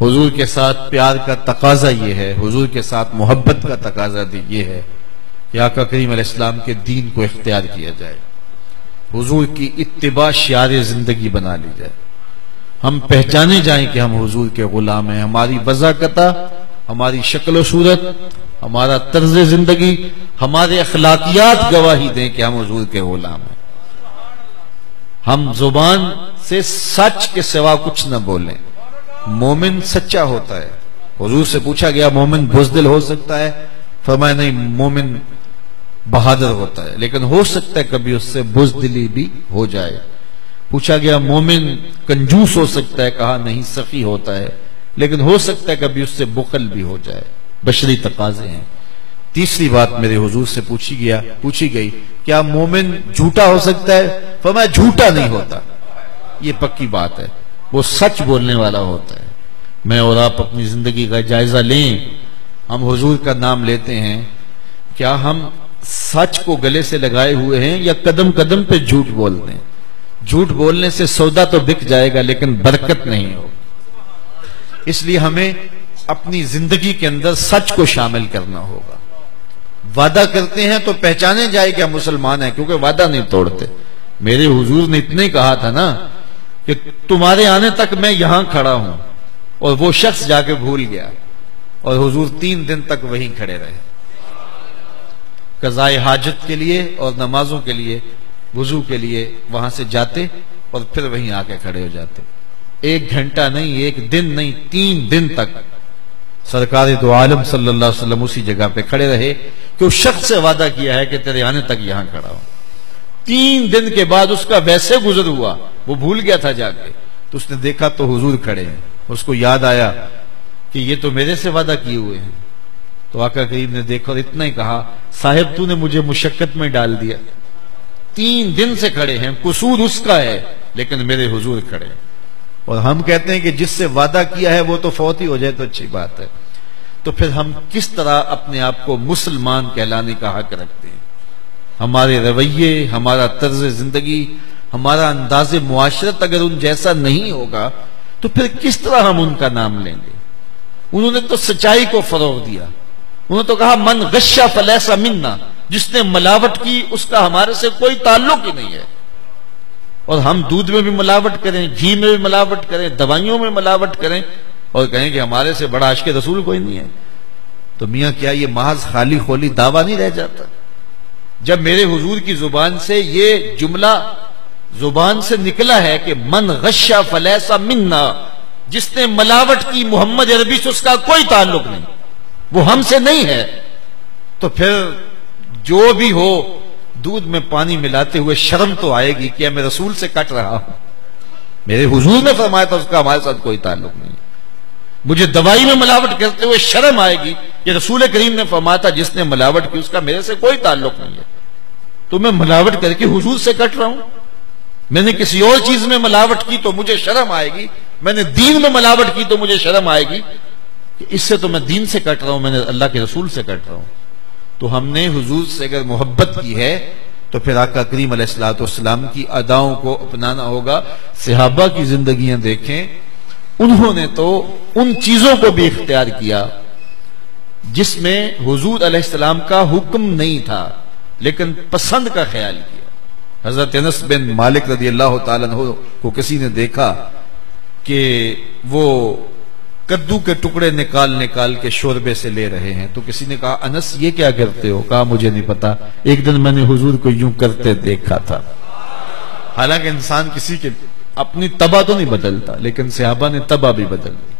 حضور کے ساتھ پیار کا تقاضا یہ ہے، حضور کے ساتھ محبت کا تقاضا یہ ہے کہ آقا کریم علیہ السلام کے دین کو اختیار کیا جائے، حضور کی اتباع شعار زندگی بنا لی جائے، ہم پہچانے جائیں کہ ہم حضور کے غلام ہیں، ہماری وضاحت، ہماری شکل و صورت، ہمارا طرز زندگی، ہمارے اخلاقیات گواہی دیں کہ ہم حضور کے غلام ہیں۔ ہم زبان سے سچ کے سوا کچھ نہ بولیں۔ مومن سچا ہوتا ہے۔ حضور سے پوچھا گیا مومن بزدل ہو سکتا ہے؟ فرمایا نہیں، مومن بہادر ہوتا ہے، لیکن ہو سکتا ہے کبھی اس سے بزدلی بھی ہو جائے۔ پوچھا گیا مومن کنجوس ہو سکتا ہے؟ کہا نہیں، سخی ہوتا ہے، لیکن ہو سکتا ہے کبھی اس سے بخل بھی ہو جائے، بشری تقاضے ہیں۔ تیسری بات میرے حضور سے پوچھی گئی، کیا مومن جھوٹا ہو سکتا ہے؟ فرمایا جھوٹا نہیں ہوتا، یہ پکی بات ہے، وہ سچ بولنے والا ہوتا ہے۔ میں اور آپ اپنی زندگی کا جائزہ لیں، ہم حضور کا نام لیتے ہیں، کیا ہم سچ کو گلے سے لگائے ہوئے ہیں یا قدم قدم پہ جھوٹ بولتے ہیں؟ جھوٹ بولنے سے سودا تو بک جائے گا لیکن برکت نہیں ہو۔ اس لیے ہمیں اپنی زندگی کے اندر سچ کو شامل کرنا ہوگا۔ وعدہ کرتے ہیں تو پہچانے جائے کہ ہم مسلمان ہیں، کیونکہ وعدہ نہیں توڑتے۔ میرے حضور نے اتنے کہا تھا نا کہ تمہارے آنے تک میں یہاں کھڑا ہوں، اور وہ شخص جا کے بھول گیا، اور حضور 3 دن تک وہیں کھڑے رہے، قضاء حاجت کے لیے اور نمازوں کے لیے، وضو کے لیے وہاں سے جاتے اور پھر وہیں آ کے کھڑے ہو جاتے۔ 1 گھنٹہ نہیں، 1 دن نہیں، 3 دن تک سرکار دو عالم صلی اللہ علیہ وسلم اسی جگہ پہ کھڑے رہے کہ اس شخص سے وعدہ کیا ہے کہ تیرے آنے تک یہاں کھڑا ہوں۔ 3 دن کے بعد اس کا ویسے گزر ہوا، وہ بھول گیا تھا جا کے، تو اس نے دیکھا تو حضور کھڑے ہیں، اس کو یاد آیا کہ یہ تو میرے سے وعدہ کیے ہوئے ہیں۔ تو آقا کریم نے دیکھا اور اتنا ہی کہا، صاحب تو نے مجھے مشقت میں ڈال دیا، 3 دن سے کھڑے ہیں، قصور اس کا ہے لیکن میرے حضور کھڑے ہیں۔ اور ہم کہتے ہیں کہ جس سے وعدہ کیا ہے وہ تو فوت ہی ہو جائے تو اچھی بات ہے۔ تو پھر ہم کس طرح اپنے آپ کو مسلمان کہلانے کا حق رکھتے ہیں؟ ہمارے رویے، ہمارا طرز زندگی، ہمارا انداز معاشرت اگر ان جیسا نہیں ہوگا تو پھر کس طرح ہم ان کا نام لیں گے؟ انہوں نے تو سچائی کو فروغ دیا، انہوں نے تو کہا من غش فلیس منا، جس نے ملاوٹ کی اس کا ہمارے سے کوئی تعلق ہی نہیں ہے۔ اور ہم دودھ میں بھی ملاوٹ کریں، گھی میں بھی ملاوٹ کریں، دوائیوں میں ملاوٹ کریں اور کہیں کہ ہمارے سے بڑا عاشق رسول کوئی نہیں ہے، تو میاں کیا یہ محض خالی خولی دعویٰ نہیں رہ جاتا؟ جب میرے حضور کی زبان سے یہ جملہ زبان سے نکلا ہے کہ من غش فلیس منا، جس نے ملاوٹ کی محمد عربی سے اس کا کوئی تعلق نہیں، وہ ہم سے نہیں ہے، تو پھر جو بھی ہو دودھ میں پانی ملاتے ہوئے شرم تو آئے گی کہ میں رسول سے کٹ رہا ہوں۔ میرے حضور نے فرمایا تھا اس کا ہمارے ساتھ کوئی تعلق نہیں۔ مجھے دوائی میں ملاوٹ کرتے ہوئے شرم آئے گی کہ رسول کریم نے فرمایا تھا جس نے ملاوٹ کی اس کا میرے سے کوئی تعلق نہیں ہے، تو میں ملاوٹ کر کے حضور سے کٹ رہا ہوں۔ میں نے کسی اور چیز میں ملاوٹ کی تو مجھے شرم آئے گی، میں نے دین میں ملاوٹ کی تو مجھے شرم آئے گی کہ اس سے تو میں دین سے کٹ رہا ہوں، میں نے اللہ کے رسول سے کٹ رہا ہوں۔ تو ہم نے حضور سے اگر محبت کی ہے تو پھر آقا کریم علیہ الصلوۃ والسلام کی اداؤں کو اپنانا ہوگا۔ صحابہ کی زندگیاں دیکھیں، انہوں نے تو ان چیزوں کو بھی اختیار کیا جس میں حضور علیہ السلام کا حکم نہیں تھا لیکن پسند کا خیال کیا۔ حضرت انس بن مالک رضی اللہ تعالیٰ عنہ کو کسی نے دیکھا کہ وہ کدو کے ٹکڑے نکال کے شوربے سے لے رہے ہیں، تو کسی نے کہا انس یہ کیا کرتے ہو؟ کہا مجھے نہیں پتا، ایک دن میں نے حضور کو یوں کرتے دیکھا تھا۔ حالانکہ انسان کسی کے اپنی طبع تو نہیں بدلتا، لیکن صحابہ نے طبع بھی بدل دی۔